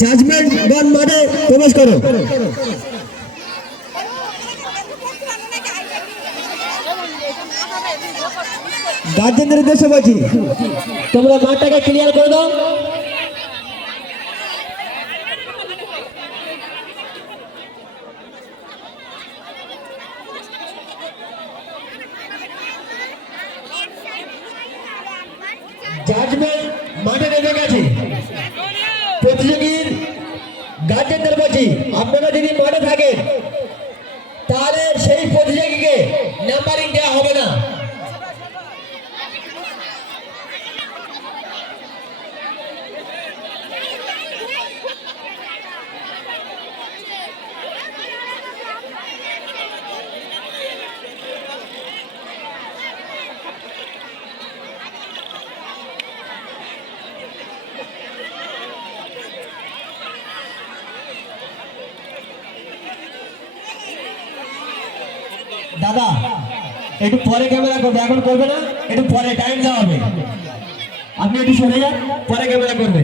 Judgement গন মাঠে প্রবেশ করো। গার্জেনদের উদ্দেশ্যে বলছি, তোমরা মাঠটাকে ক্লিয়ার করে দাও। জাজমেন্ট মাঠে নেমে গেছে। প্রতিযোগীর গার্জেনদের বলছি, আপনারা যদি মাঠে থাকেন তাহলে সেই প্রতিযোগীকে নাম্বারিং দেওয়া হবে না। দাদা একটু পরে ক্যামেরা করবে, এখন করবে না, একটু পরে টাইম দেওয়া হবে। আপনি একটু সরে যান, পরে ক্যামেরা করবে।